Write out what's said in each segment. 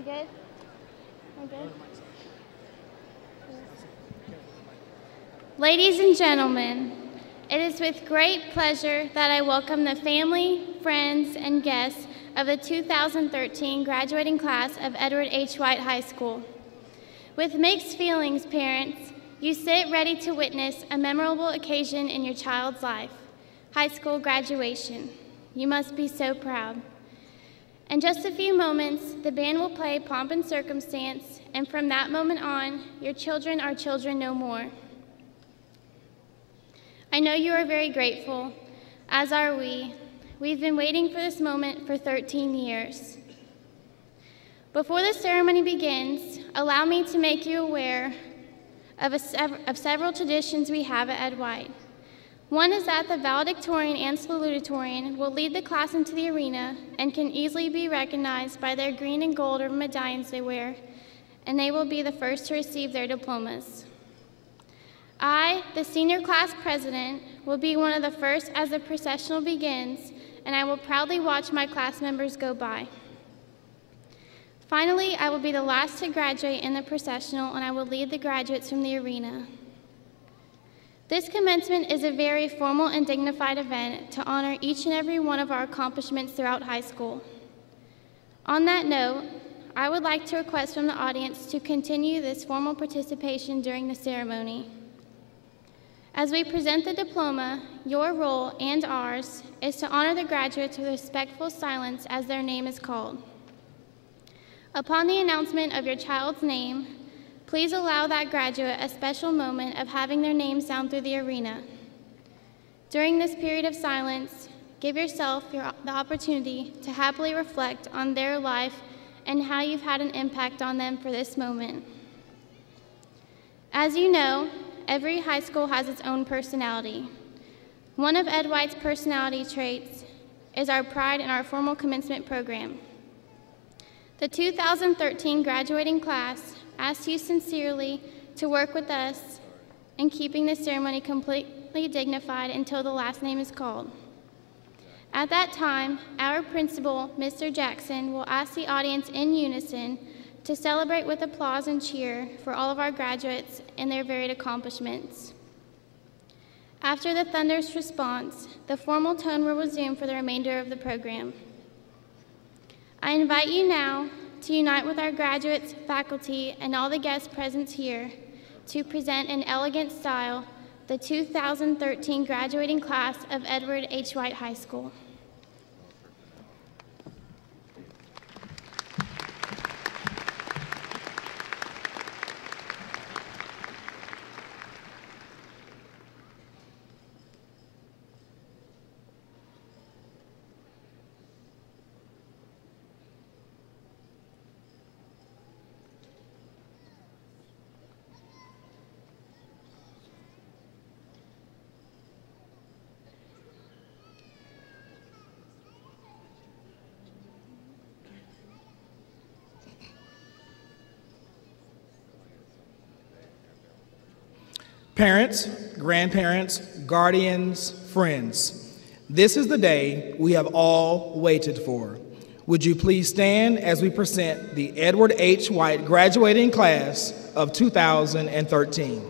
we good? We're good? Ladies and gentlemen, it is with great pleasure that I welcome the family, friends, and guests of the 2013 graduating class of Edward H. White High School. With mixed feelings, parents, you sit ready to witness a memorable occasion in your child's life, high school graduation. You must be so proud. In just a few moments, the band will play Pomp and Circumstance, and from that moment on, your children are children no more. I know you are very grateful, as are we. We've been waiting for this moment for 13 years. Before the ceremony begins, allow me to make you aware of several traditions we have at Ed White. One is that the valedictorian and salutatorian will lead the class into the arena and can easily be recognized by their green and gold ribbon medallions they wear, and they will be the first to receive their diplomas. I, the senior class president, will be one of the first as the processional begins, and I will proudly watch my class members go by. Finally, I will be the last to graduate in the processional, and I will lead the graduates from the arena. This commencement is a very formal and dignified event to honor each and every one of our accomplishments throughout high school. On that note, I would like to request from the audience to continue this formal participation during the ceremony. As we present the diploma, your role and ours is to honor the graduates with respectful silence as their name is called. Upon the announcement of your child's name, please allow that graduate a special moment of having their name sound through the arena. During this period of silence, give yourself the opportunity to happily reflect on their life and how you've had an impact on them for this moment. As you know, every high school has its own personality. One of Ed White's personality traits is our pride in our formal commencement program. The 2013 graduating class asks you sincerely to work with us in keeping the ceremony completely dignified until the last name is called. At that time, our principal, Mr. Jackson, will ask the audience in unison to celebrate with applause and cheer for all of our graduates and their varied accomplishments. After the thunderous response, the formal tone will resume for the remainder of the program. I invite you now to unite with our graduates, faculty, and all the guests present here to present in elegant style the 2013 graduating class of Edward H. White High School. Parents, grandparents, guardians, friends, this is the day we have all waited for. Would you please stand as we present the Edward H. White graduating class of 2013.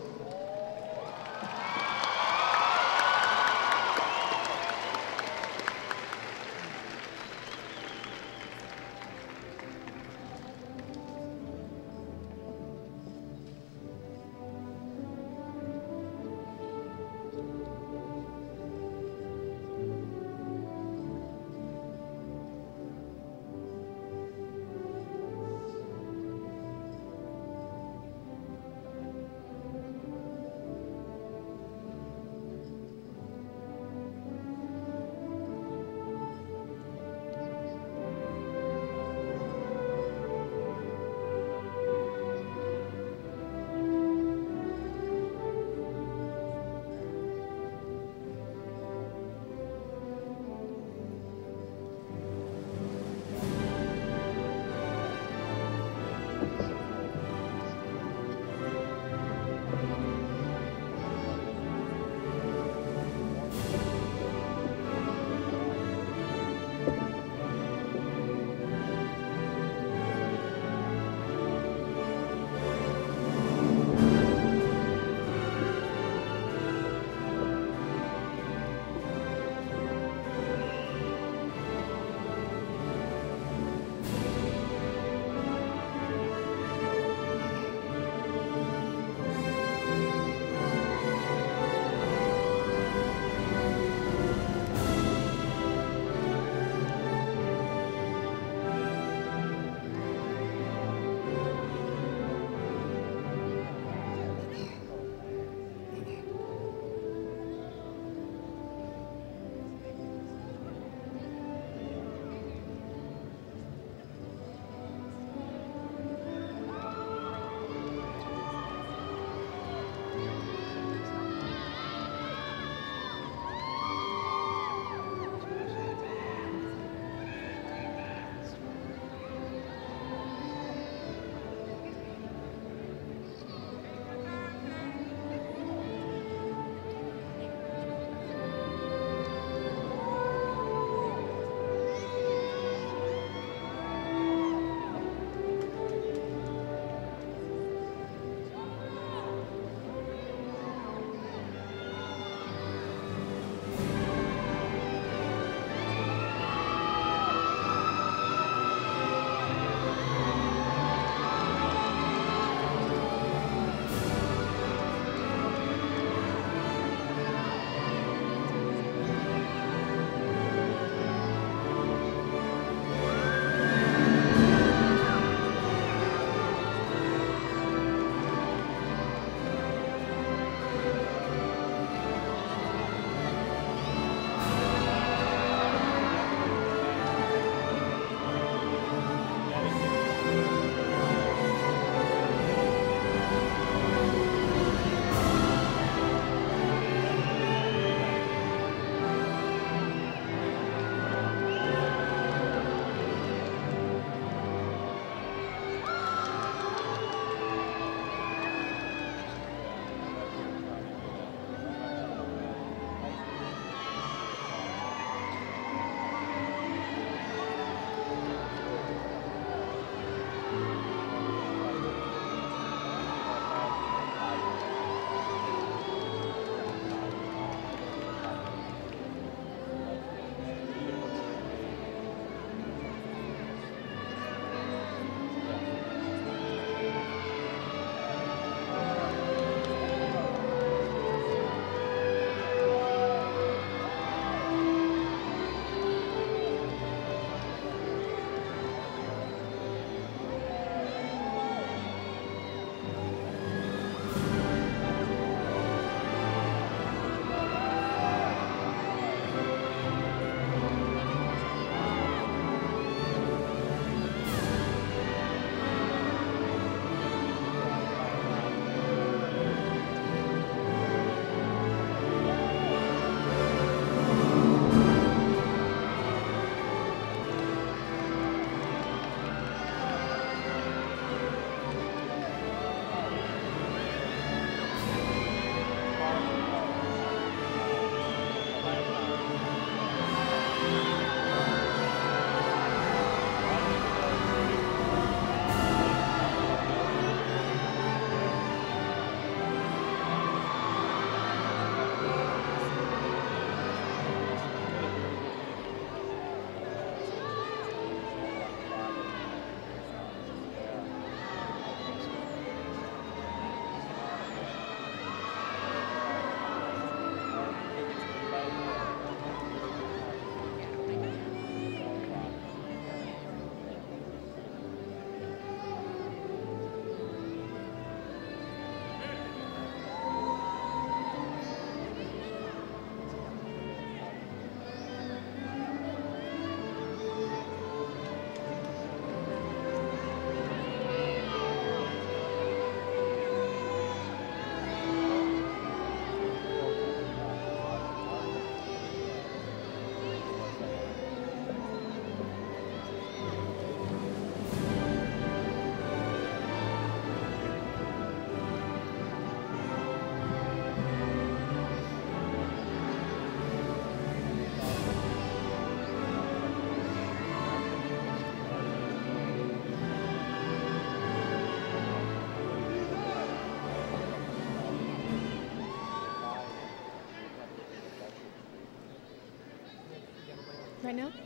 right now.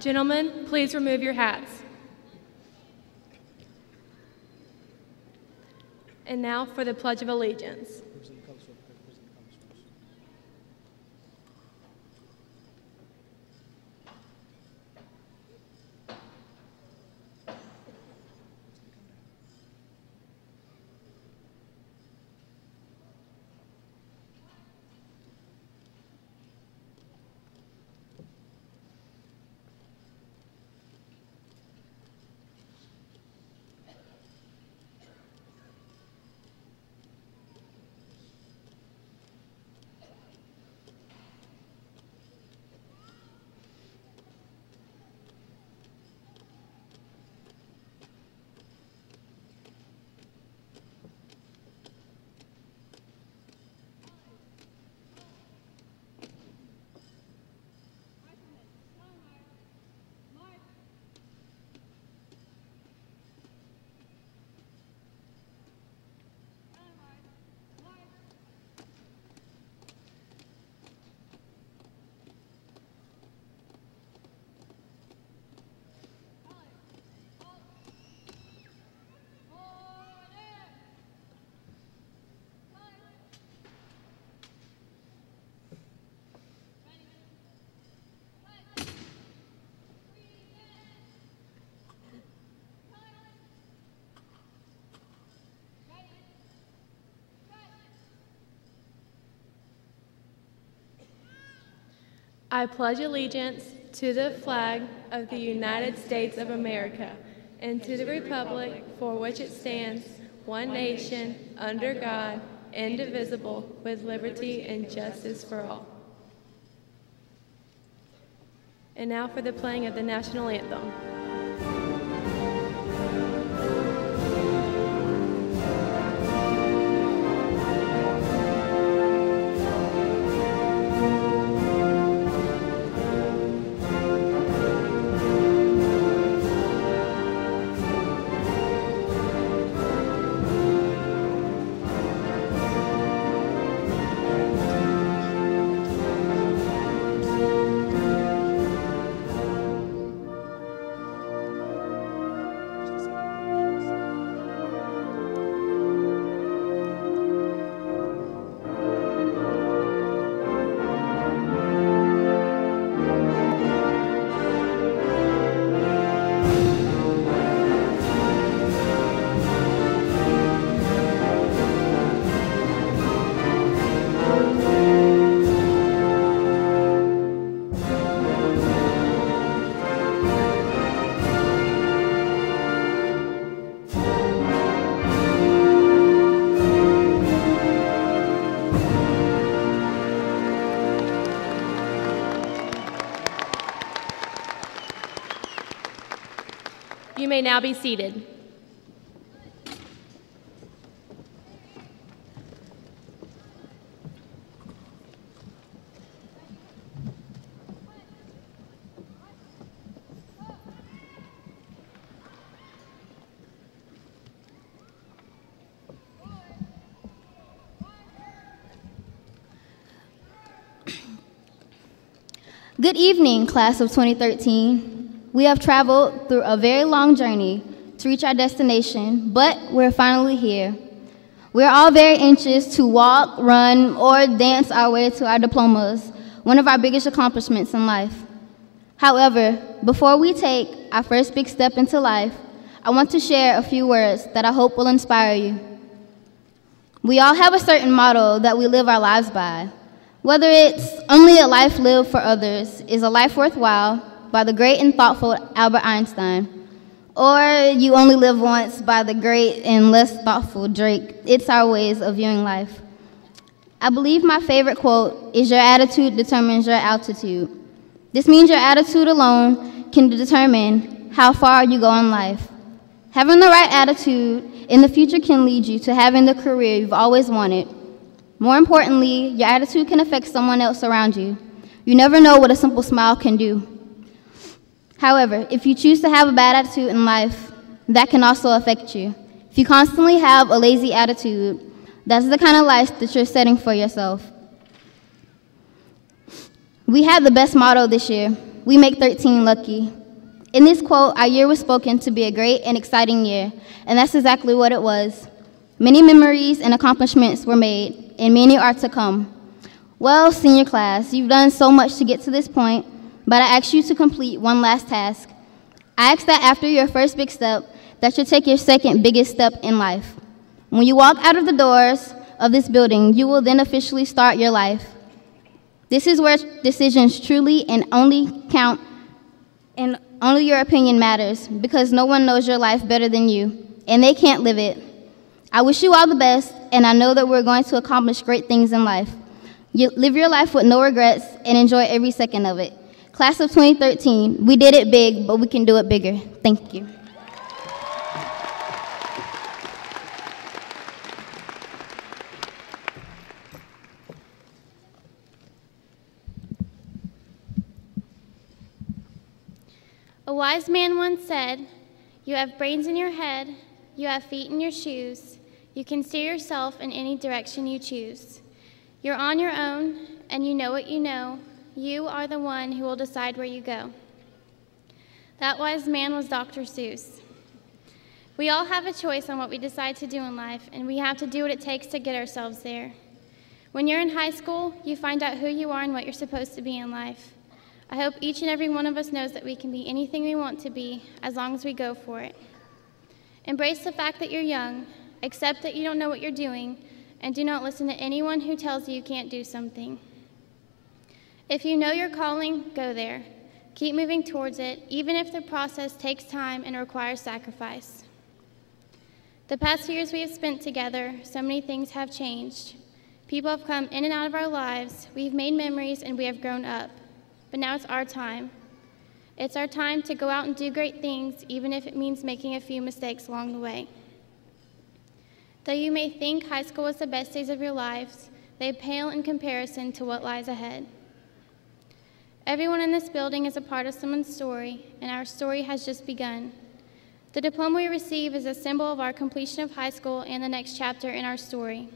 Gentlemen, please remove your hats. And now for the Pledge of Allegiance. I pledge allegiance to the flag of the United States of America and to the republic for which it stands, one nation, under God, indivisible, with liberty and justice for all. And now for the playing of the national anthem. You may now be seated. Good evening, class of 2013. We have traveled through a very long journey to reach our destination, but we're finally here. We're all very anxious to walk, run, or dance our way to our diplomas, one of our biggest accomplishments in life. However, before we take our first big step into life, I want to share a few words that I hope will inspire you. We all have a certain motto that we live our lives by. Whether it's only a life lived for others is a life worthwhile, by the great and thoughtful Albert Einstein. Or You Only Live Once by the great and less thoughtful Drake. It's our ways of viewing life. I believe my favorite quote is, "Your attitude determines your altitude." This means your attitude alone can determine how far you go in life. Having the right attitude in the future can lead you to having the career you've always wanted. More importantly, your attitude can affect someone else around you. You never know what a simple smile can do. However, if you choose to have a bad attitude in life, that can also affect you. If you constantly have a lazy attitude, that's the kind of life that you're setting for yourself. We had the best motto this year: "We make 13 lucky." In this quote, our year was spoken to be a great and exciting year, and that's exactly what it was. Many memories and accomplishments were made, and many are to come. Well, senior class, you've done so much to get to this point, but I ask you to complete one last task. I ask that after your first big step, that you take your second biggest step in life. When you walk out of the doors of this building, you will then officially start your life. This is where decisions truly and only count, and only your opinion matters, because no one knows your life better than you, and they can't live it. I wish you all the best, and I know that we're going to accomplish great things in life. You live your life with no regrets and enjoy every second of it. Class of 2013, we did it big, but we can do it bigger. Thank you. A wise man once said, "You have brains in your head, you have feet in your shoes, you can steer yourself in any direction you choose. You're on your own, and you know what you know. You are the one who will decide where you go." That wise man was Dr. Seuss. We all have a choice on what we decide to do in life, and we have to do what it takes to get ourselves there. When you're in high school, you find out who you are and what you're supposed to be in life. I hope each and every one of us knows that we can be anything we want to be as long as we go for it. Embrace the fact that you're young, accept that you don't know what you're doing, and do not listen to anyone who tells you you can't do something. If you know your calling, go there. Keep moving towards it, even if the process takes time and requires sacrifice. The past years we have spent together, so many things have changed. People have come in and out of our lives, we've made memories, and we have grown up. But now it's our time. It's our time to go out and do great things, even if it means making a few mistakes along the way. Though you may think high school was the best days of your lives, they pale in comparison to what lies ahead. Everyone in this building is a part of someone's story, and our story has just begun. The diploma we receive is a symbol of our completion of high school and the next chapter in our story.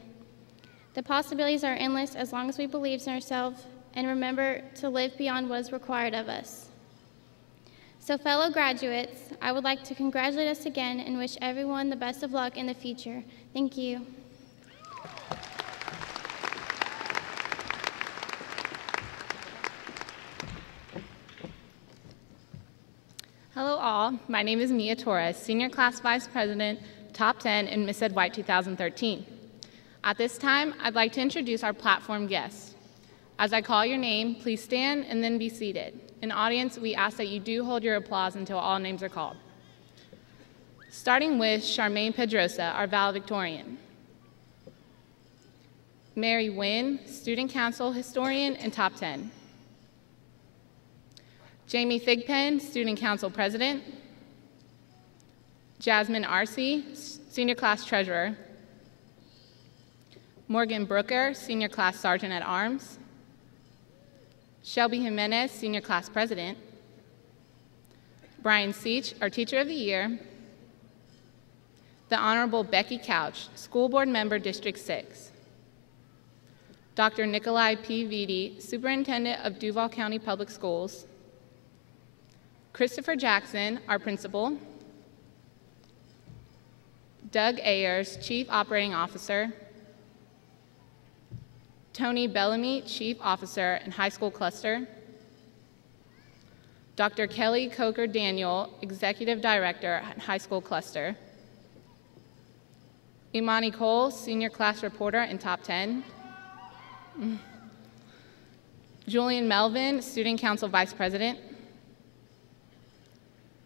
The possibilities are endless as long as we believe in ourselves and remember to live beyond what is required of us. So fellow graduates, I would like to congratulate us again and wish everyone the best of luck in the future. Thank you. Hello all, my name is Mia Torres, Senior Class Vice President, Top 10 in Miss Ed White 2013. At this time, I'd like to introduce our platform guests. As I call your name, please stand and then be seated. In audience, we ask that you do hold your applause until all names are called. Starting with Charmaine Pedrosa, our valedictorian. Mary Wynn, Student Council Historian and Top 10. Jamie Thigpen, Student Council President. Jasmine Arce, Senior Class Treasurer. Morgan Brooker, Senior Class Sergeant at Arms. Shelby Jimenez, Senior Class President. Brian Seach, our Teacher of the Year. The Honorable Becky Couch, School Board Member, District 6. Dr. Nikolai P. Vitti, Superintendent of Duval County Public Schools. Christopher Jackson, our Principal. Doug Ayers, Chief Operating Officer. Tony Bellamy, Chief Officer and High School Cluster. Dr. Kelly Coker-Daniel, Executive Director at High School Cluster. Imani Cole, Senior Class Reporter in Top 10. Julian Melvin, Student Council Vice President.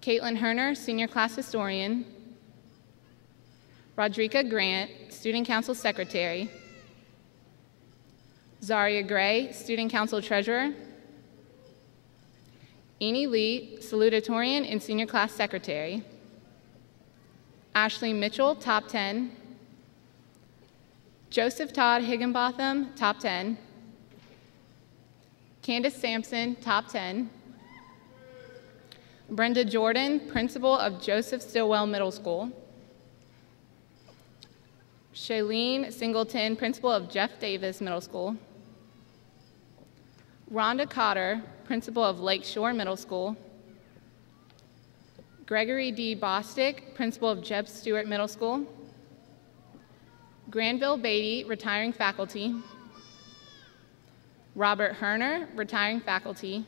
Caitlin Herner, Senior Class Historian, Rodrika Grant, Student Council Secretary, Zaria Gray, Student Council Treasurer, Eni Lee, Salutatorian and Senior Class Secretary, Ashley Mitchell, Top 10, Joseph Todd Higginbotham, Top 10, Candace Sampson, Top 10, Brenda Jordan, Principal of Joseph Stillwell Middle School, Shailene Singleton, Principal of Jeff Davis Middle School, Rhonda Cotter, Principal of Lakeshore Middle School, Gregory D. Bostick, Principal of Jeb Stewart Middle School, Granville Beatty, Retiring Faculty, Robert Herner, Retiring Faculty,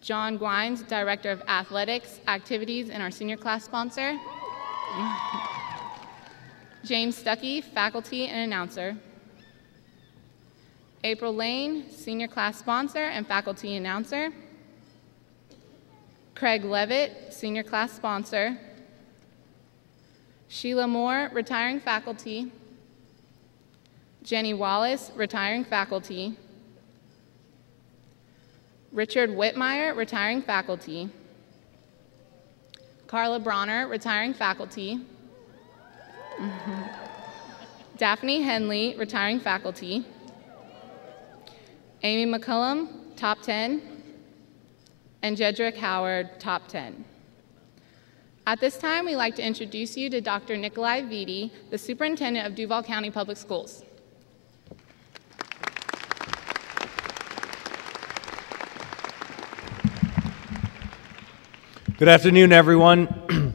John Gwines, Director of Athletics, Activities, and our senior class sponsor, James Stuckey, Faculty and Announcer, April Lane, Senior Class Sponsor and Faculty Announcer, Craig Levitt, Senior Class Sponsor, Sheila Moore, Retiring Faculty, Jenny Wallace, Retiring Faculty, Richard Whitmire, Retiring Faculty, Carla Bronner, Retiring Faculty, Daphne Henley, Retiring Faculty, Amy McCullum, Top 10, and Jedrick Howard, Top 10. At this time, we'd like to introduce you to Dr. Nikolai Vitti, the Superintendent of Duval County Public Schools. Good afternoon, everyone.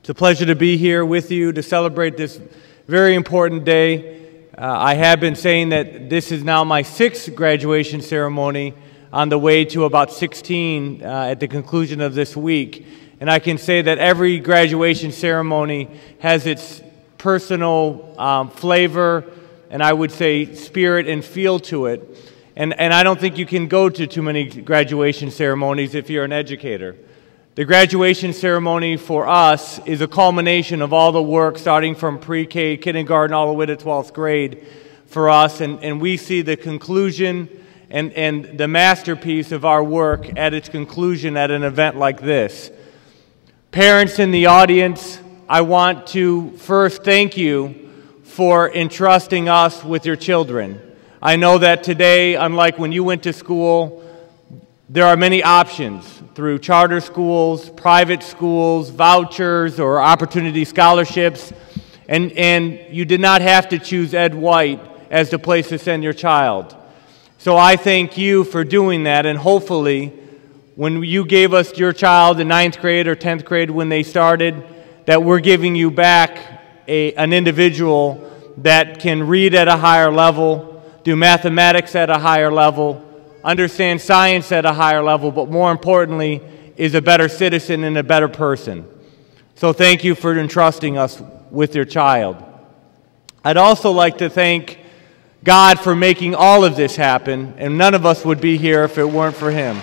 It's a pleasure to be here with you to celebrate this very important day. I have been saying that this is now my 6th graduation ceremony, on the way to about 16 at the conclusion of this week. And I can say that every graduation ceremony has its personal flavor, and I would say spirit and feel to it. And I don't think you can go to too many graduation ceremonies if you're an educator. The graduation ceremony for us is a culmination of all the work starting from pre-K, kindergarten, all the way to 12th grade for us, and we see the conclusion and the masterpiece of our work at its conclusion at an event like this. Parents in the audience, I want to first thank you for entrusting us with your children. I know that today, unlike when you went to school, there are many options through charter schools, private schools, vouchers, or opportunity scholarships, and you did not have to choose Ed White as the place to send your child. So I thank you for doing that, and hopefully when you gave us your child in 9th grade or 10th grade when they started, that we're giving you back an individual that can read at a higher level, do mathematics at a higher level, understand science at a higher level, but more importantly, is a better citizen and a better person. So thank you for entrusting us with your child. I'd also like to thank God for making all of this happen, and none of us would be here if it weren't for Him.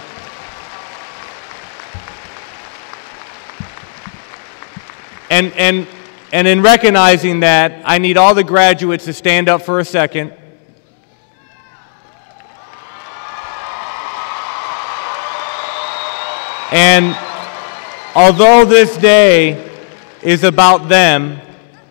And in recognizing that, I need all the graduates to stand up for a second. And although this day is about them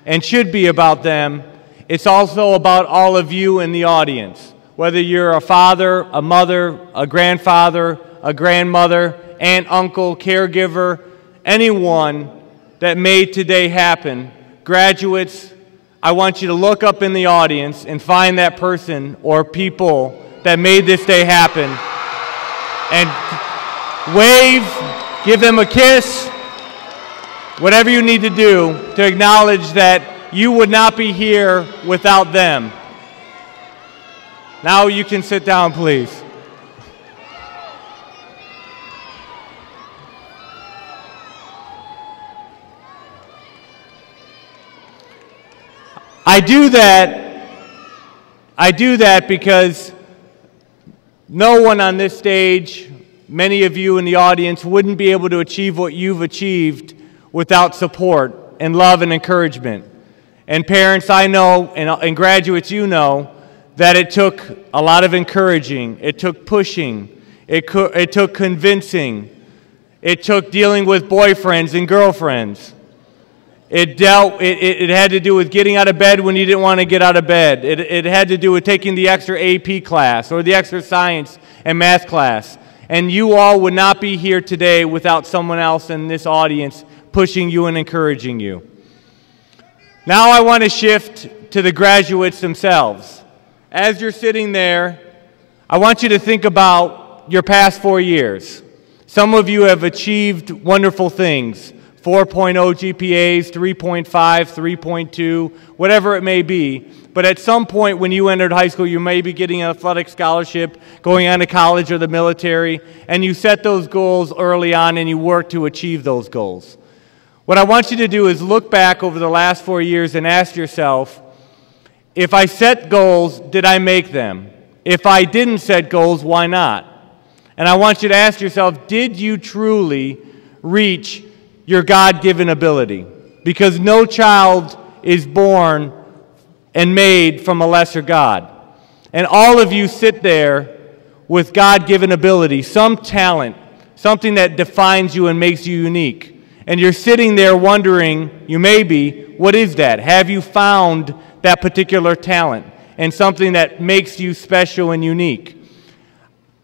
and should be about them, it's also about all of you in the audience. Whether you're a father, a mother, a grandfather, a grandmother, aunt, uncle, caregiver, anyone that made today happen, graduates, I want you to look up in the audience and find that person or people that made this day happen and wave, give them a kiss, whatever you need to do to acknowledge that you would not be here without them. Now you can sit down, please. I do that because no one on this stage, many of you in the audience wouldn't be able to achieve what you've achieved without support and love and encouragement. And parents, I know, and graduates, you know, that it took a lot of encouraging, it took pushing, it took convincing, it took dealing with boyfriends and girlfriends. It had to do with getting out of bed when you didn't want to get out of bed. It had to do with taking the extra AP class or the extra science and math class. And you all would not be here today without someone else in this audience pushing you and encouraging you. Now I want to shift to the graduates themselves. As you're sitting there, I want you to think about your past 4 years. Some of you have achieved wonderful things, 4.0 GPAs, 3.5, 3.2, whatever it may be. But at some point when you entered high school, you may be getting an athletic scholarship, going on to college or the military, and you set those goals early on and you work to achieve those goals. What I want you to do is look back over the last 4 years and ask yourself, if I set goals, did I make them? If I didn't set goals, why not? And I want you to ask yourself, did you truly reach your God-given ability? Because no child is born and made from a lesser God. And all of you sit there with God-given ability, some talent, something that defines you and makes you unique. And you're sitting there wondering, you may be, what is that? Have you found that particular talent and something that makes you special and unique?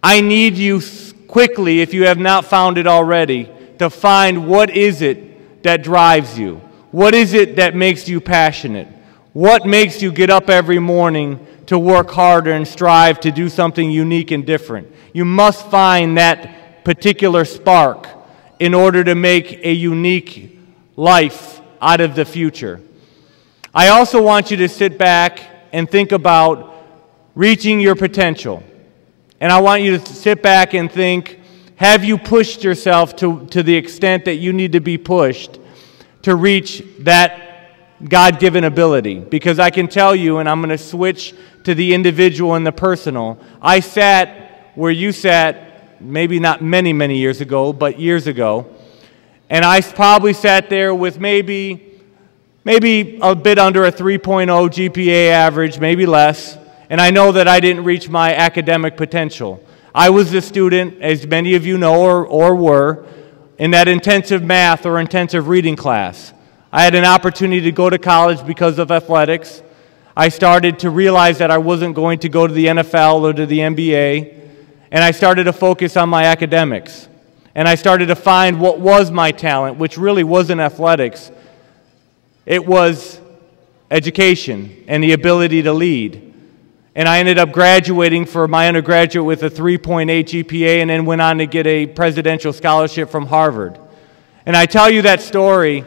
I need you quickly, if you have not found it already, to find what is it that drives you. What is it that makes you passionate? What makes you get up every morning to work harder and strive to do something unique and different? You must find that particular spark in order to make a unique life out of the future. I also want you to sit back and think about reaching your potential. And I want you to sit back and think, have you pushed yourself to the extent that you need to be pushed to reach that God-given ability? Because I can tell you, and I'm going to switch to the individual and the personal, I sat where you sat, maybe not many, many years ago, but years ago, and I probably sat there with maybe a bit under a 3.0 GPA average, maybe less, and I know that I didn't reach my academic potential. I was the student, as many of you know or were, in that intensive math or intensive reading class. I had an opportunity to go to college because of athletics. I started to realize that I wasn't going to go to the NFL or to the NBA, and I started to focus on my academics. And I started to find what was my talent, which really wasn't athletics. It was education and the ability to lead. And I ended up graduating for my undergraduate with a 3.8 GPA and then went on to get a presidential scholarship from Harvard. And I tell you that story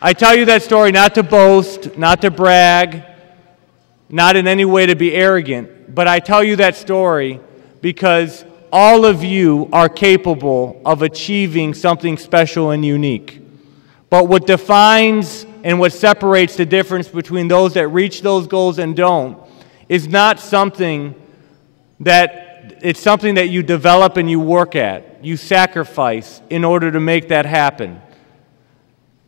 not to boast, not to brag, not in any way to be arrogant, but I tell you that story because all of you are capable of achieving something special and unique. But what defines and what separates the difference between those that reach those goals and don't is not something that, it's something that you develop and you work at. You sacrifice in order to make that happen.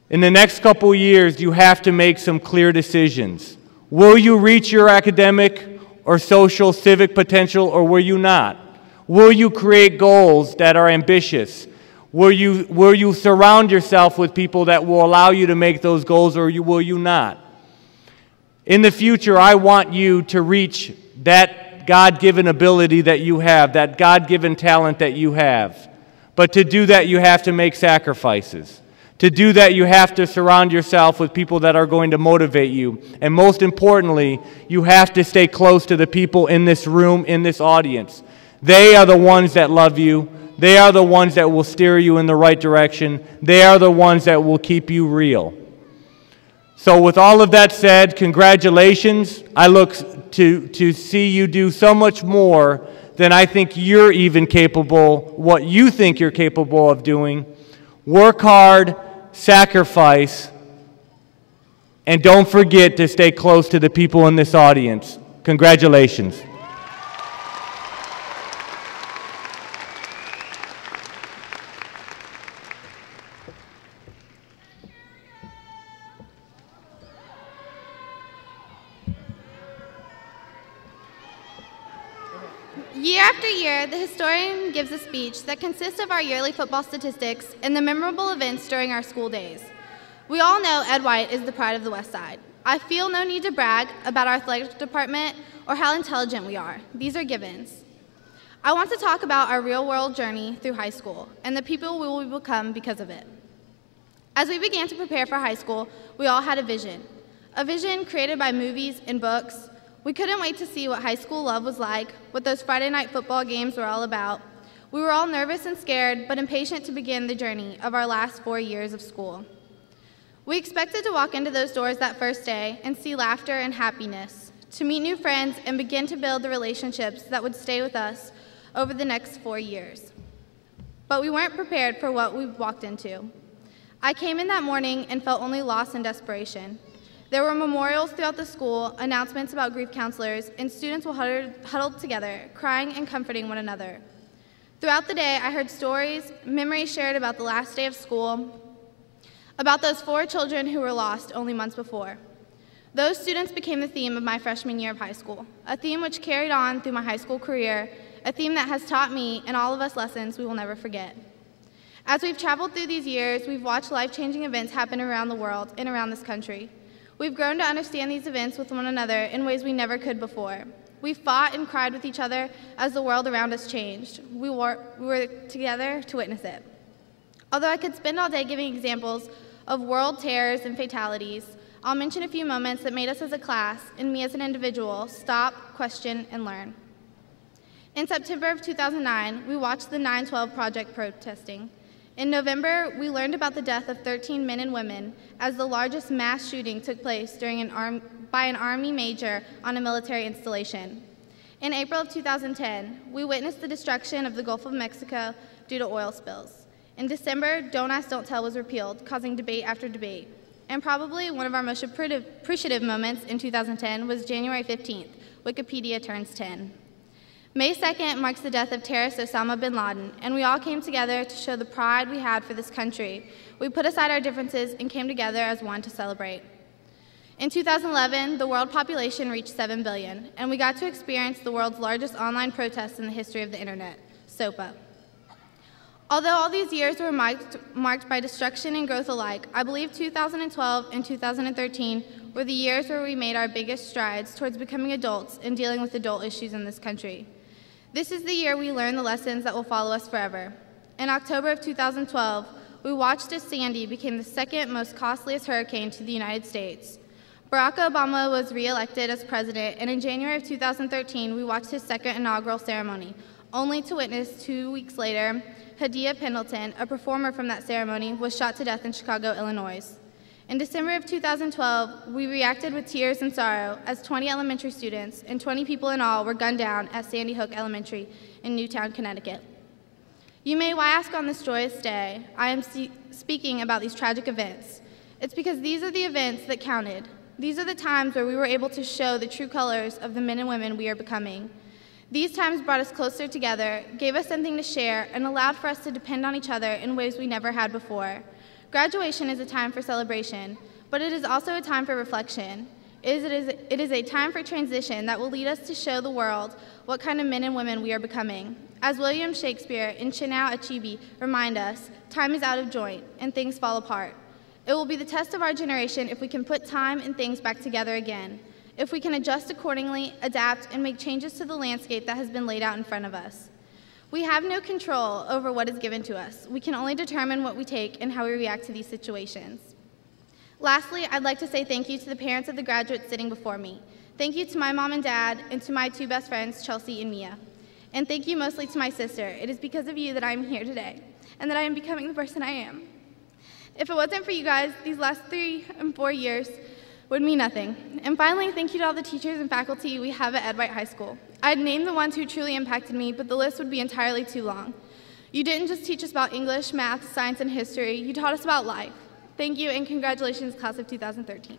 In the next couple years, you have to make some clear decisions. Will you reach your academic or social civic potential, or will you not? Will you create goals that are ambitious? Will you surround yourself with people that will allow you to make those goals, or will you not? In the future, I want you to reach that God-given ability that you have, that God-given talent that you have. But to do that, you have to make sacrifices. To do that, you have to surround yourself with people that are going to motivate you. And most importantly, you have to stay close to the people in this room, in this audience. They are the ones that love you. They are the ones that will steer you in the right direction. They are the ones that will keep you real. So with all of that said, congratulations. I look to see you do so much more than I think you're even capable, what you think you're capable of doing. Work hard, sacrifice, and don't forget to stay close to the people in this audience. Congratulations. Year after year, the historian gives a speech that consists of our yearly football statistics and the memorable events during our school days. We all know Ed White is the pride of the West Side. I feel no need to brag about our athletic department or how intelligent we are. These are givens. I want to talk about our real-world journey through high school and the people we will become because of it. As we began to prepare for high school, we all had a vision created by movies and books. We couldn't wait to see what high school love was like, what those Friday night football games were all about. We were all nervous and scared, but impatient to begin the journey of our last 4 years of school. We expected to walk into those doors that first day and see laughter and happiness, to meet new friends and begin to build the relationships that would stay with us over the next 4 years. But we weren't prepared for what we walked into. I came in that morning and felt only loss and desperation. There were memorials throughout the school, announcements about grief counselors, and students were huddled together, crying and comforting one another. Throughout the day, I heard stories, memories shared about the last day of school, about those 4 children who were lost only months before. Those students became the theme of my freshman year of high school, a theme which carried on through my high school career, a theme that has taught me and all of us lessons we will never forget. As we've traveled through these years, we've watched life-changing events happen around the world and around this country. We've grown to understand these events with one another in ways we never could before. We fought and cried with each other as the world around us changed. We were together to witness it. Although I could spend all day giving examples of world terrors and fatalities, I'll mention a few moments that made us as a class and me as an individual stop, question, and learn. In September of 2009, we watched the 9/12 Project protesting. In November, we learned about the death of 13 men and women as the largest mass shooting took place by an Army major on a military installation. In April of 2010, we witnessed the destruction of the Gulf of Mexico due to oil spills. In December, Don't Ask, Don't Tell was repealed, causing debate after debate. And probably one of our most appreciative moments in 2010 was January 15th, Wikipedia turns 10. May 2nd marks the death of terrorist Osama bin Laden, and we all came together to show the pride we had for this country. We put aside our differences and came together as one to celebrate. In 2011, the world population reached 7 billion, and we got to experience the world's largest online protest in the history of the internet, SOPA. Although all these years were marked by destruction and growth alike, I believe 2012 and 2013 were the years where we made our biggest strides towards becoming adults and dealing with adult issues in this country. This is the year we learned the lessons that will follow us forever. In October of 2012, we watched as Sandy became the second most costliest hurricane to the United States. Barack Obama was re-elected as president, and in January of 2013, we watched his second inaugural ceremony, only to witness 2 weeks later, Hadia Pendleton, a performer from that ceremony, was shot to death in Chicago, Illinois. In December of 2012, we reacted with tears and sorrow as 20 elementary students and 20 people in all were gunned down at Sandy Hook Elementary in Newtown, Connecticut. You may ask on this joyous day, I am speaking about these tragic events. It's because these are the events that counted. These are the times where we were able to show the true colors of the men and women we are becoming. These times brought us closer together, gave us something to share, and allowed for us to depend on each other in ways we never had before. Graduation is a time for celebration, but it is also a time for reflection. It is a time for transition that will lead us to show the world what kind of men and women we are becoming. As William Shakespeare and Chinua Achebe remind us, time is out of joint and things fall apart. It will be the test of our generation if we can put time and things back together again, if we can adjust accordingly, adapt, and make changes to the landscape that has been laid out in front of us. We have no control over what is given to us. We can only determine what we take and how we react to these situations. Lastly, I'd like to say thank you to the parents of the graduates sitting before me. Thank you to my mom and dad, and to my 2 best friends, Chelsea and Mia. And thank you mostly to my sister. It is because of you that I am here today, and that I am becoming the person I am. If it wasn't for you guys, these last 3 and 4 years would mean nothing. And finally, thank you to all the teachers and faculty we have at Ed White High School. I'd name the ones who truly impacted me, but the list would be entirely too long. You didn't just teach us about English, math, science, and history. You taught us about life. Thank you, and congratulations, class of 2013.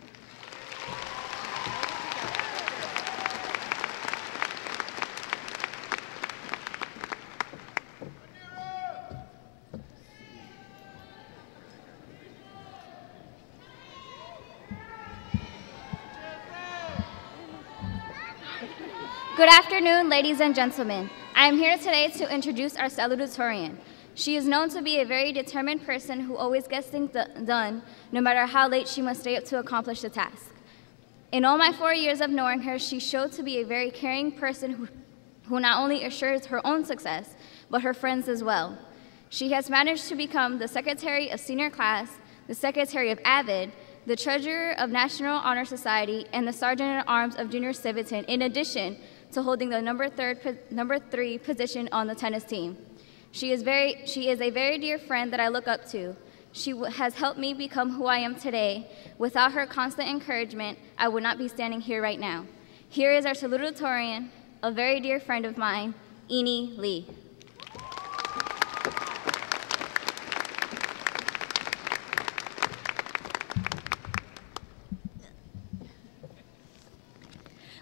Good afternoon, ladies and gentlemen. I am here today to introduce our salutatorian. She is known to be a very determined person who always gets things done, no matter how late she must stay up to accomplish the task. In all my 4 years of knowing her, she showed to be a very caring person who not only assures her own success, but her friends as well. She has managed to become the secretary of senior class, the secretary of AVID, the treasurer of National Honor Society, and the sergeant-at-arms of Junior Civitan, in addition to holding the number 3 position on the tennis team. She is a very dear friend that I look up to. She has helped me become who I am today. Without her constant encouragement, I would not be standing here right now. Here is our salutatorian, a very dear friend of mine, Eni Lee.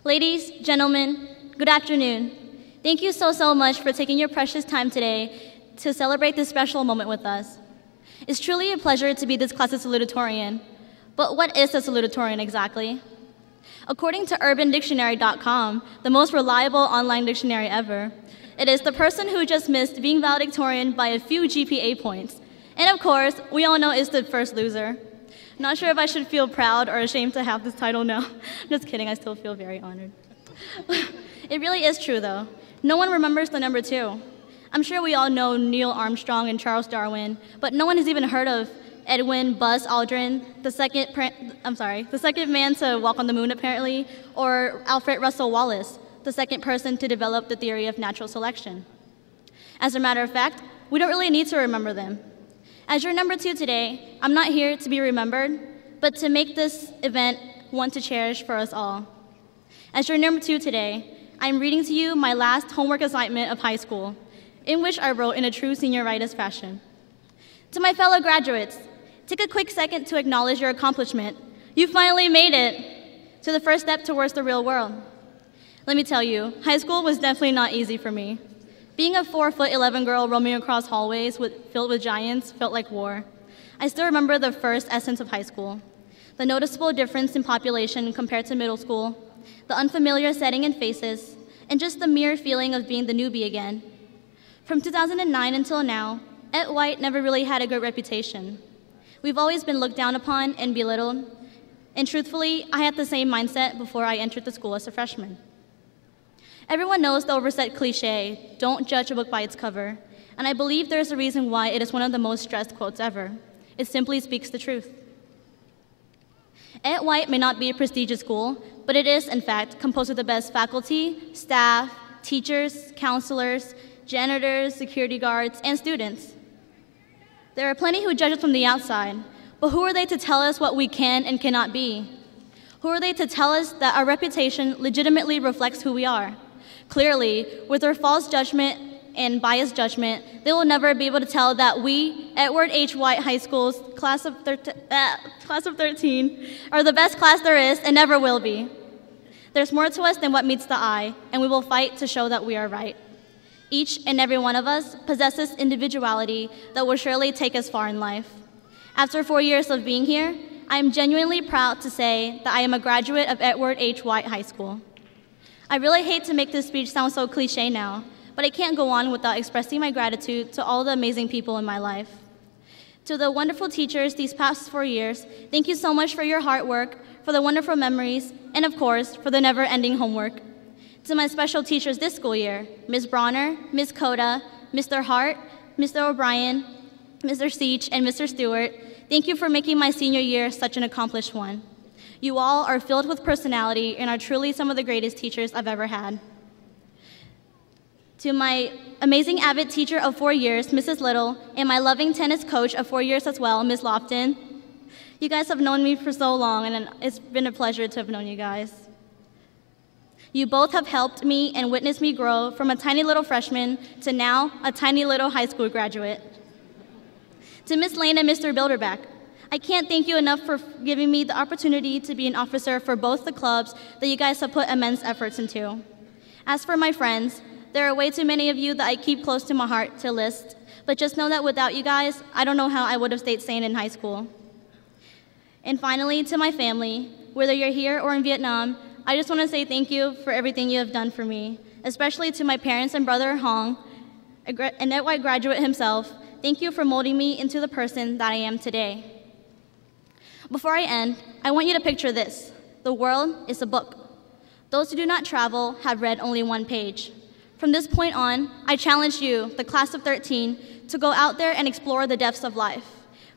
Ladies, gentlemen, good afternoon. Thank you so much for taking your precious time today to celebrate this special moment with us. It's truly a pleasure to be this class's salutatorian. But what is a salutatorian exactly? According to UrbanDictionary.com, the most reliable online dictionary ever, it is the person who just missed being valedictorian by a few GPA points. And of course, we all know it's the first loser. Not sure if I should feel proud or ashamed to have this title now. Just kidding, I still feel very honored. It really is true, though. No one remembers the number 2. I'm sure we all know Neil Armstrong and Charles Darwin, but no one has even heard of Edwin Buzz Aldrin, the second man to walk on the moon, apparently, or Alfred Russel Wallace, the second person to develop the theory of natural selection. As a matter of fact, we don't really need to remember them. As your number 2 today, I'm not here to be remembered, but to make this event one to cherish for us all. As your number 2 today, I'm reading to you my last homework assignment of high school, in which I wrote in a true senioritis fashion. To my fellow graduates, take a quick second to acknowledge your accomplishment. You finally made it to the first step towards the real world. Let me tell you, high school was definitely not easy for me. Being a 4'11" girl roaming across hallways filled with giants felt like war. I still remember the first essence of high school, the noticeable difference in population compared to middle school, the unfamiliar setting and faces, and just the mere feeling of being the newbie again. From 2009 until now, Ed White never really had a good reputation. We've always been looked down upon and belittled, and truthfully, I had the same mindset before I entered the school as a freshman. Everyone knows the overset cliche, don't judge a book by its cover, and I believe there's a reason why it is one of the most stressed quotes ever. It simply speaks the truth. Ed White may not be a prestigious school, but it is, in fact, composed of the best faculty, staff, teachers, counselors, janitors, security guards, and students. There are plenty who judge us from the outside, but who are they to tell us what we can and cannot be? Who are they to tell us that our reputation legitimately reflects who we are? Clearly, with their false judgment and biased judgment, they will never be able to tell that we, Edward H. White High School's class of 13, are the best class there is and never will be. There's more to us than what meets the eye, and we will fight to show that we are right. Each and every one of us possesses individuality that will surely take us far in life. After 4 years of being here, I am genuinely proud to say that I am a graduate of Edward H. White High School. I really hate to make this speech sound so cliche now, but I can't go on without expressing my gratitude to all the amazing people in my life. To the wonderful teachers these past 4 years, thank you so much for your hard work, for the wonderful memories, and of course, for the never-ending homework. To my special teachers this school year, Ms. Bronner, Ms. Coda, Mr. Hart, Mr. O'Brien, Mr. Seach, and Mr. Stewart, thank you for making my senior year such an accomplished one. You all are filled with personality and are truly some of the greatest teachers I've ever had. To my amazing AVID teacher of 4 years, Mrs. Little, and my loving tennis coach of 4 years as well, Ms. Lofton, you guys have known me for so long, and it's been a pleasure to have known you guys. You both have helped me and witnessed me grow from a tiny little freshman to now a tiny little high school graduate. To Ms. Lane and Mr. Bilderback, I can't thank you enough for giving me the opportunity to be an officer for both the clubs that you guys have put immense efforts into. As for my friends, there are way too many of you that I keep close to my heart to list, but just know that without you guys, I don't know how I would have stayed sane in high school. And finally, to my family, whether you're here or in Vietnam, I just want to say thank you for everything you have done for me. especially to my parents and brother Hong, an Ed White graduate himself. Thank you for molding me into the person that I am today. Before I end, I want you to picture this. The world is a book. Those who do not travel have read only one page. From this point on, I challenge you, the class of 13, to go out there and explore the depths of life.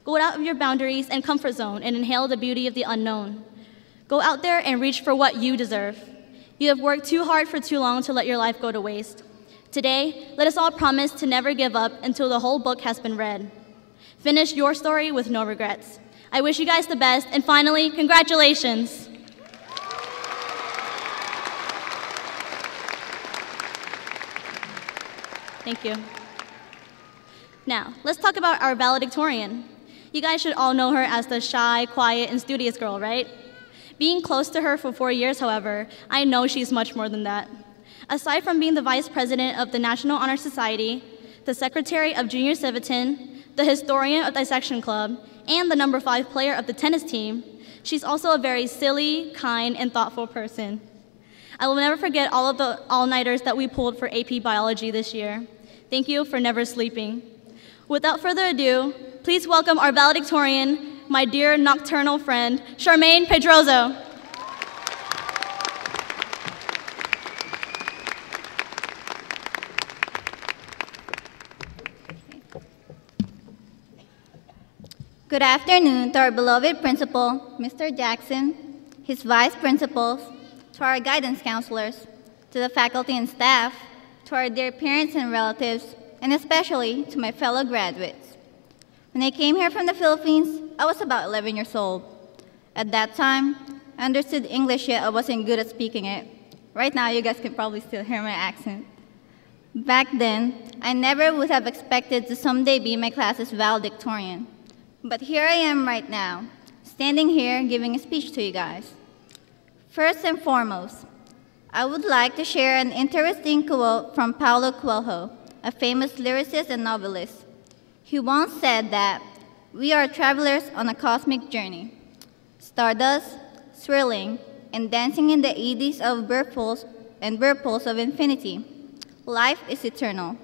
Go out of your boundaries and comfort zone and inhale the beauty of the unknown. Go out there and reach for what you deserve. You have worked too hard for too long to let your life go to waste. Today, let us all promise to never give up until the whole book has been read. Finish your story with no regrets. I wish you guys the best, and finally, congratulations. Thank you. Now, let's talk about our valedictorian. You guys should all know her as the shy, quiet, and studious girl, right? Being close to her for 4 years, however, I know she's much more than that. Aside from being the vice president of the National Honor Society, the secretary of Junior Civitan, the historian of Dissection Club, and the number 5 player of the tennis team, she's also a very silly, kind, and thoughtful person. I will never forget all of the all-nighters that we pulled for AP Biology this year. Thank you for never sleeping. Without further ado, please welcome our valedictorian, my dear nocturnal friend, Charmaine Pedroso. Good afternoon to our beloved principal, Mr. Jackson, his vice principals, to our guidance counselors, to the faculty and staff, to our dear parents and relatives, and especially to my fellow graduates. When I came here from the Philippines, I was about 11 years old. At that time, I understood English, yet I wasn't good at speaking it. Right now, you guys can probably still hear my accent. Back then, I never would have expected to someday be my class's valedictorian. But here I am right now, standing here giving a speech to you guys. First and foremost, I would like to share an interesting quote from Paulo Coelho, a famous lyricist and novelist. He once said that we are travelers on a cosmic journey, stardust, swirling, and dancing in the eddies of whirlpools of infinity. Life is eternal.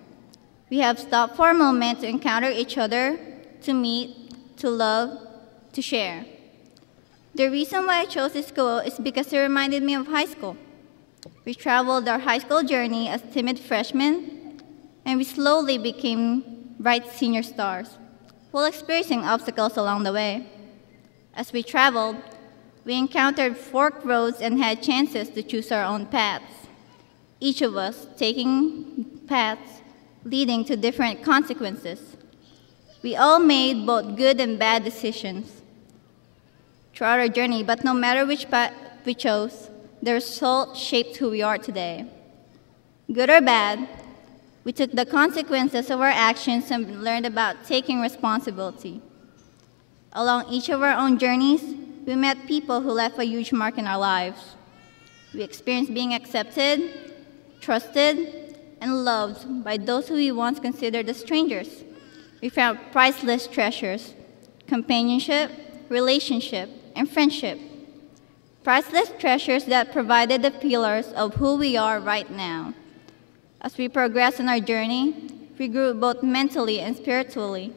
We have stopped for a moment to encounter each other, to meet, to love, to share. The reason why I chose this quote is because it reminded me of high school. We traveled our high school journey as timid freshmen, and we slowly became bright senior stars, while experiencing obstacles along the way. As we traveled, we encountered forked roads and had chances to choose our own paths, each of us taking paths leading to different consequences. We all made both good and bad decisions throughout our journey, but no matter which path we chose, the result shaped who we are today. Good or bad, we took the consequences of our actions and learned about taking responsibility. Along each of our own journeys, we met people who left a huge mark in our lives. We experienced being accepted, trusted, and loved by those who we once considered as strangers. We found priceless treasures, companionship, relationship, and friendship. Priceless treasures that provided the pillars of who we are right now. As we progress on our journey, we grew both mentally and spiritually.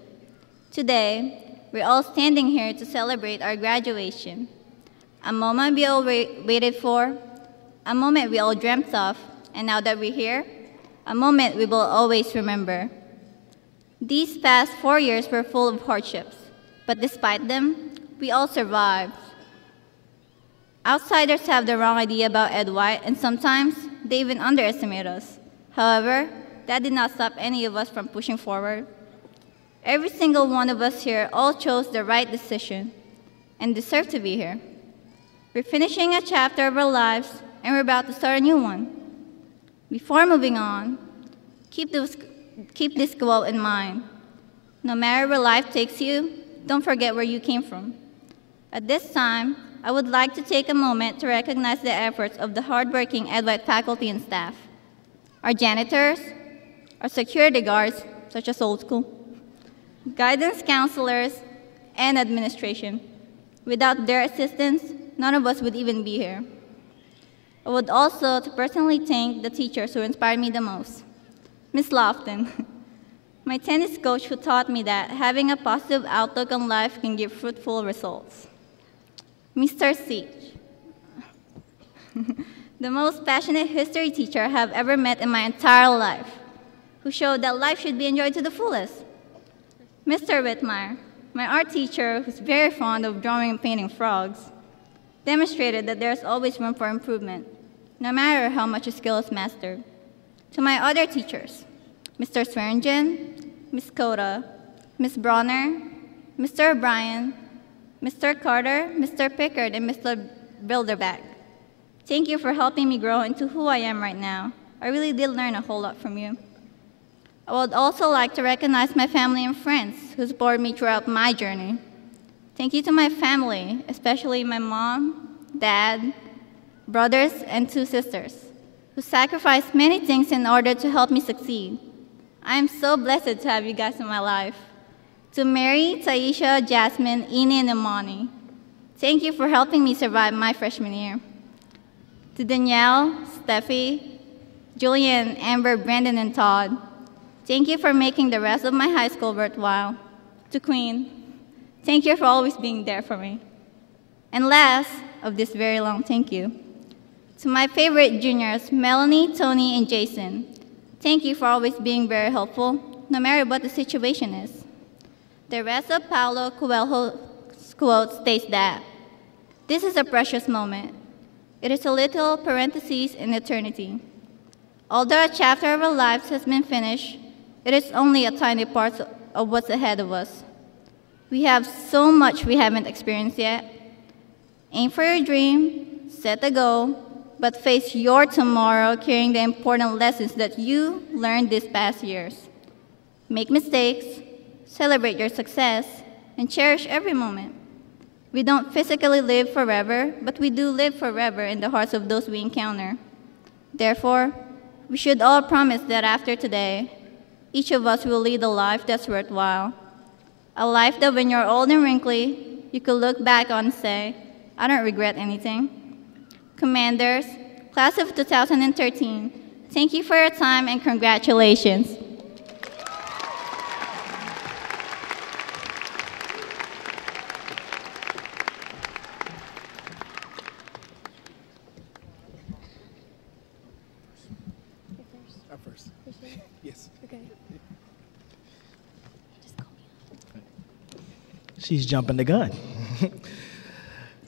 Today, we're all standing here to celebrate our graduation, a moment we all waited for, a moment we all dreamt of, and now that we're here, a moment we will always remember. These past 4 years were full of hardships, but despite them, we all survived. Outsiders have the wrong idea about Ed White, and sometimes they even underestimate us. However, that did not stop any of us from pushing forward. Every single one of us here all chose the right decision and deserve to be here. We're finishing a chapter of our lives, and we're about to start a new one. Before moving on, keep this quote in mind. No matter where life takes you, don't forget where you came from. At this time, I would like to take a moment to recognize the efforts of the hardworking Ed White faculty and staff, our janitors, our security guards, such as old school, guidance counselors, and administration. Without their assistance, none of us would even be here. I would also to personally thank the teachers who inspired me the most. Ms. Lofton, my tennis coach who taught me that having a positive outlook on life can give fruitful results. Mr. Siege, the most passionate history teacher I have ever met in my entire life, who showed that life should be enjoyed to the fullest. Mr. Whitmire, my art teacher who's very fond of drawing and painting frogs, demonstrated that there's always room for improvement, no matter how much a skill is mastered. To my other teachers, Mr. Swearingen, Ms. Coda, Ms. Bronner, Mr. O'Brien, Mr. Carter, Mr. Pickard, and Mr. Bilderback, thank you for helping me grow into who I am right now. I really did learn a whole lot from you. I would also like to recognize my family and friends who supported me throughout my journey. Thank you to my family, especially my mom, dad, brothers, and 2 sisters, who sacrificed many things in order to help me succeed. I am so blessed to have you guys in my life. To Mary, Taisha, Jasmine, Ine, and Imani, thank you for helping me survive my freshman year. To Danielle, Steffi, Julian, Amber, Brandon, and Todd, thank you for making the rest of my high school worthwhile. To Queen, thank you for always being there for me. And last of this very long thank you, to my favorite juniors, Melanie, Tony, and Jason, thank you for always being very helpful, no matter what the situation is. The rest of Paulo Coelho's quote states that, "This is a precious moment. It is a little parenthesis in eternity. Although a chapter of our lives has been finished, it is only a tiny part of what's ahead of us. We have so much we haven't experienced yet. Aim for your dream, set a goal, but face your tomorrow carrying the important lessons that you learned these past years. Make mistakes, celebrate your success, and cherish every moment. We don't physically live forever, but we do live forever in the hearts of those we encounter. Therefore, we should all promise that after today, each of us will lead a life that's worthwhile. A life that when you're old and wrinkly, you could look back on and say, I don't regret anything." Commanders, class of 2013, thank you for your time and congratulations. Yes. Okay. She's jumping the gun.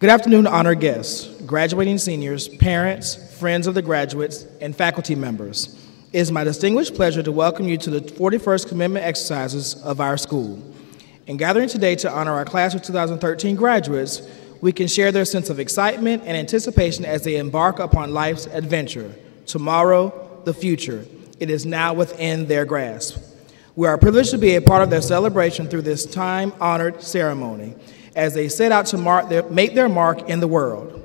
Good afternoon, honored guests, graduating seniors, parents, friends of the graduates, and faculty members. It is my distinguished pleasure to welcome you to the 41st commencement exercises of our school. In gathering today to honor our class of 2013 graduates, we can share their sense of excitement and anticipation as they embark upon life's adventure. Tomorrow, the future. It is now within their grasp. We are privileged to be a part of their celebration through this time-honored ceremony as they set out to make their mark in the world.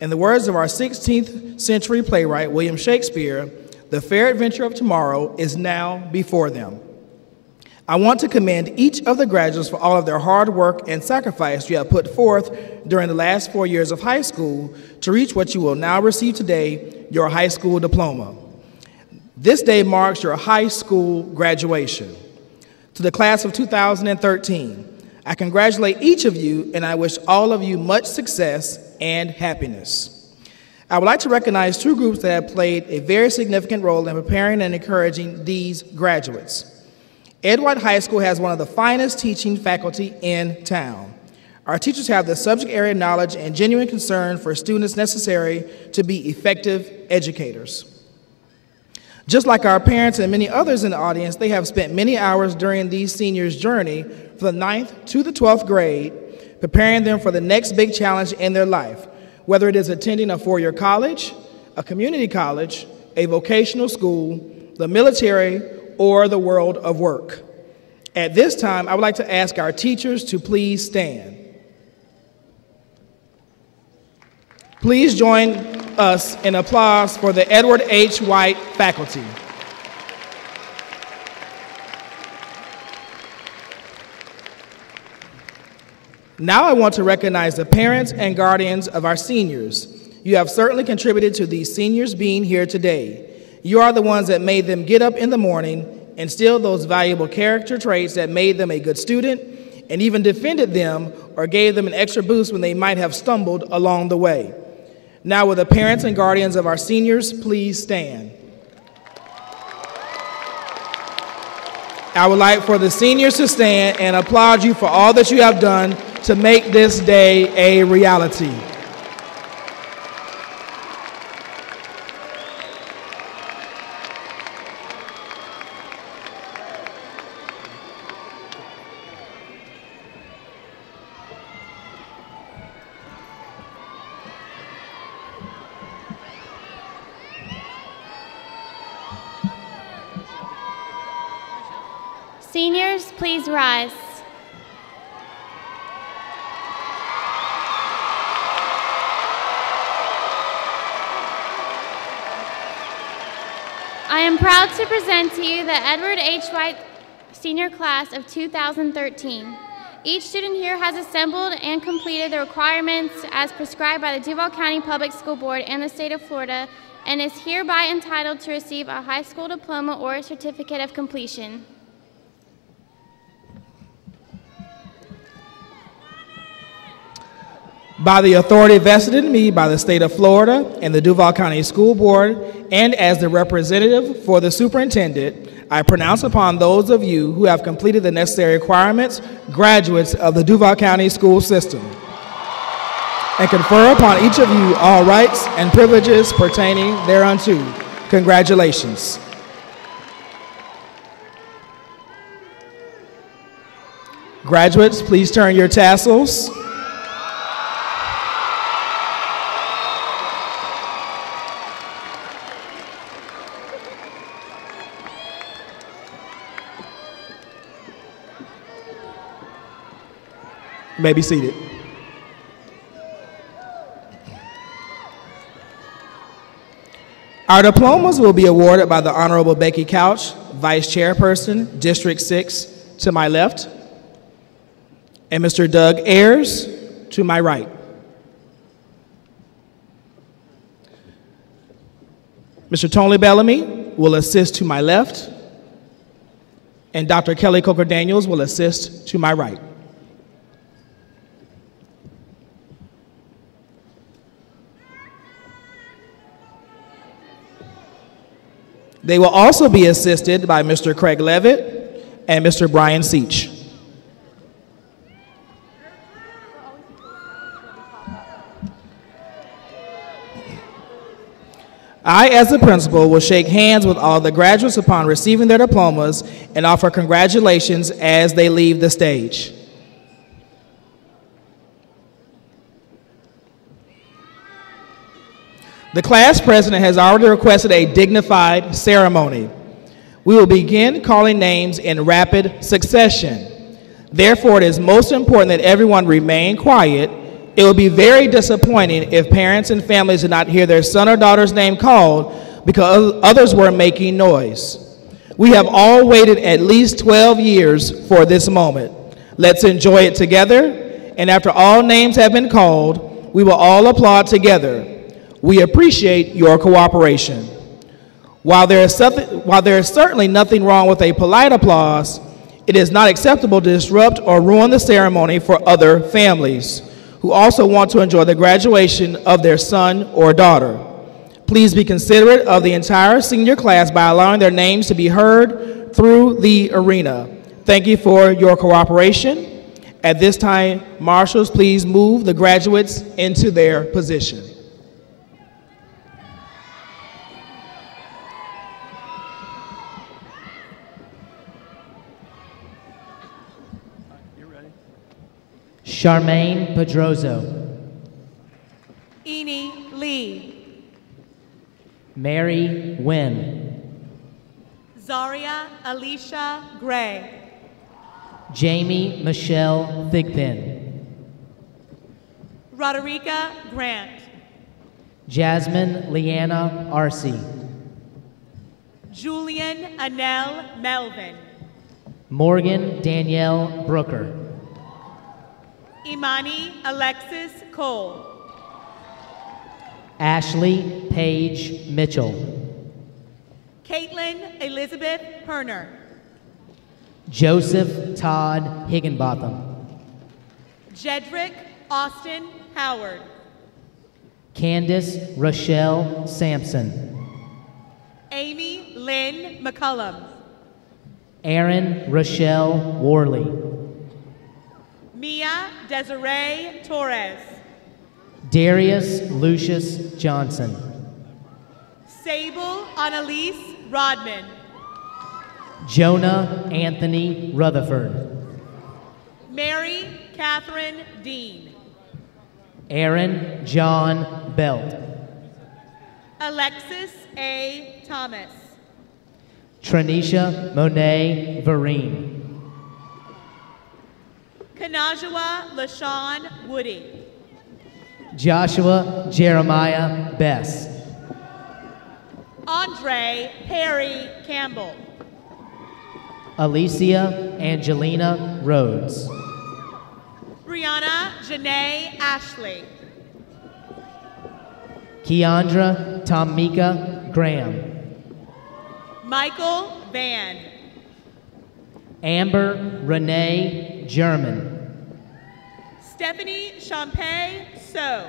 In the words of our 16th century playwright, William Shakespeare, the fair adventure of tomorrow is now before them. I want to commend each of the graduates for all of their hard work and sacrifice you have put forth during the last 4 years of high school to reach what you will now receive today, your high school diploma. This day marks your high school graduation. To the class of 2013, I congratulate each of you, and I wish all of you much success and happiness. I would like to recognize 2 groups that have played a very significant role in preparing and encouraging these graduates. Ed White High School has one of the finest teaching faculty in town. Our teachers have the subject area knowledge and genuine concern for students necessary to be effective educators. Just like our parents and many others in the audience, they have spent many hours during these seniors' journey from the 9th to the 12th grade, preparing them for the next big challenge in their life, whether it is attending a 4-year college, a community college, a vocational school, the military, or the world of work. At this time, I would like to ask our teachers to please stand. Please join us in applause for the Edward H. White faculty. Now I want to recognize the parents and guardians of our seniors. You have certainly contributed to these seniors being here today. You are the ones that made them get up in the morning, instilled those valuable character traits that made them a good student, and even defended them or gave them an extra boost when they might have stumbled along the way. Now, will the parents and guardians of our seniors please stand? I would like for the seniors to stand and applaud you for all that you have done to make this day a reality. Seniors, please rise. I am proud to present to you the Edward H. White Senior Class of 2013. Each student here has assembled and completed the requirements as prescribed by the Duval County Public School Board and the state of Florida and is hereby entitled to receive a high school diploma or a certificate of completion. By the authority vested in me by the state of Florida and the Duval County School Board, and as the representative for the superintendent, I pronounce upon those of you who have completed the necessary requirements, graduates of the Duval County school system, and confer upon each of you all rights and privileges pertaining thereunto. Congratulations. Graduates, please turn your tassels. You may be seated. Our diplomas will be awarded by the Honorable Becky Couch, Vice Chairperson, District 6, to my left, and Mr. Doug Ayers to my right. Mr. Tony Bellamy will assist to my left, and Dr. Kelly Coker Daniels will assist to my right. They will also be assisted by Mr. Craig Levitt and Mr. Brian Seach. I, as the principal, will shake hands with all the graduates upon receiving their diplomas and offer congratulations as they leave the stage. The class president has already requested a dignified ceremony. We will begin calling names in rapid succession. Therefore, it is most important that everyone remain quiet. It will be very disappointing if parents and families did not hear their son or daughter's name called because others were making noise. We have all waited at least 12 years for this moment. Let's enjoy it together, and after all names have been called, we will all applaud together. We appreciate your cooperation. While there is certainly nothing wrong with a polite applause, it is not acceptable to disrupt or ruin the ceremony for other families who also want to enjoy the graduation of their son or daughter. Please be considerate of the entire senior class by allowing their names to be heard through the arena. Thank you for your cooperation. At this time, marshals, please move the graduates into their position. Charmaine Pedrozo. Eni Lee. Mary Wynn. Zaria Alicia Gray. Jamie Michelle Thigpen. Roderica Grant. Jasmine Leanna Arce. Julian Anel Melvin. Morgan Danielle Brooker. Imani Alexis Cole. Ashley Paige Mitchell. Caitlin Elizabeth Perner. Joseph Todd Higginbotham. Jedrick Austin Howard. Candace Rochelle Sampson. Amy Lynn McCullum. Erin Rochelle Worley. Mia Desiree Torres. Darius Lucius Johnson. Sable Annalise Rodman. Jonah Anthony Rutherford. Mary Catherine Dean. Aaron John Belt. Alexis A. Thomas. Tranisha Monet Vereen. Kanajua LaShawn Woody. Joshua Jeremiah Bess. Andre Perry Campbell. Alicia Angelina Rhodes. Brianna Janae Ashley. Keandra Tomika Graham. Michael Van. Amber Renee German. Stephanie Champay So.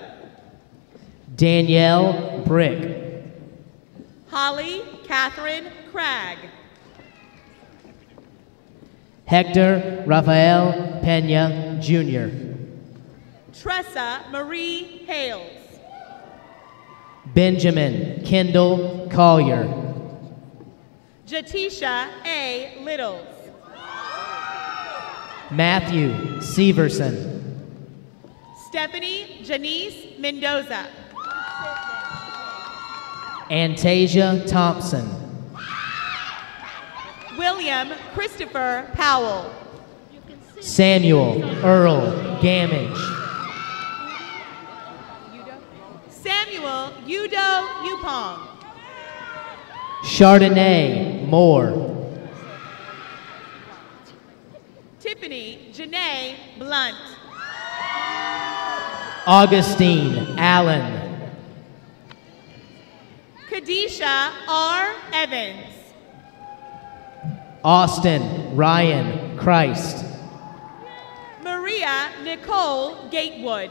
Danielle Brick. Holly Catherine Cragg. Hector Rafael Pena Jr. Tressa Marie Hales. Benjamin Kendall Collier. Jatisha A. Littles. Matthew Severson. Stephanie Janice Mendoza. Antasia Thompson. William Christopher Powell. Samuel Earl Gamage. Samuel Udo Upong. Chardonnay Moore. Tiffany Janae Blunt. Augustine Allen. Kadisha R. Evans. Austin Ryan Christ. Maria Nicole Gatewood.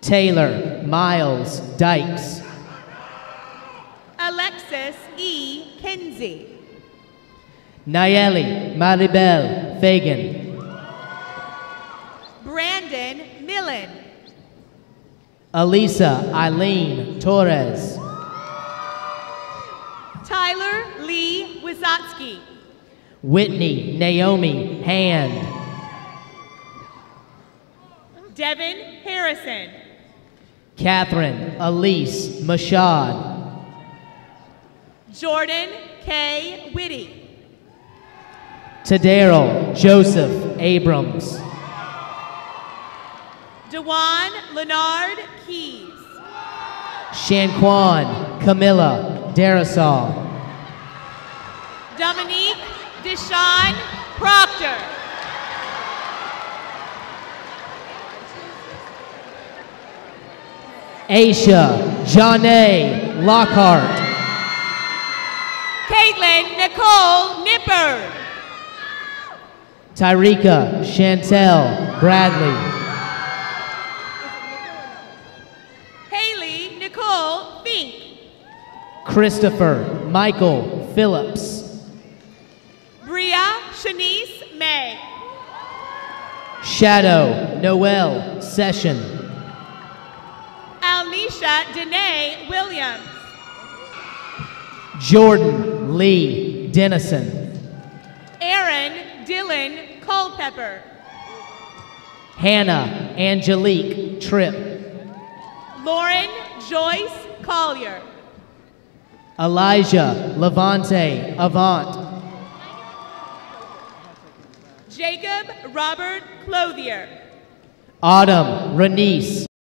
Taylor Miles Dykes. Alexis E. Kinsey. Nayeli Maribel Fagan. Brandon Millen. Alisa Eileen Torres. Tyler Lee Wisotsky. Whitney Naomi Hand. Devin Harrison. Catherine Elise Mashad. Jordan K. Whitty. Tadero Joseph Abrams. Dewan Leonard Keys. Shanquan Camilla Darasol. Dominique Deshawn Proctor. Aisha Janae Lockhart. Caitlin Nicole Nipper. Tyreka Chantel Bradley. Haley Nicole Fink. Christopher Michael Phillips. Bria Shanice May. Shadow Noel Session. Alnisha Danae Williams. Jordan Lee Dennison. Aaron Dylan Culpepper. Hannah Angelique Tripp. Lauren Joyce Collier. Elijah Levante Avant. Jacob Robert Clothier. Autumn Renice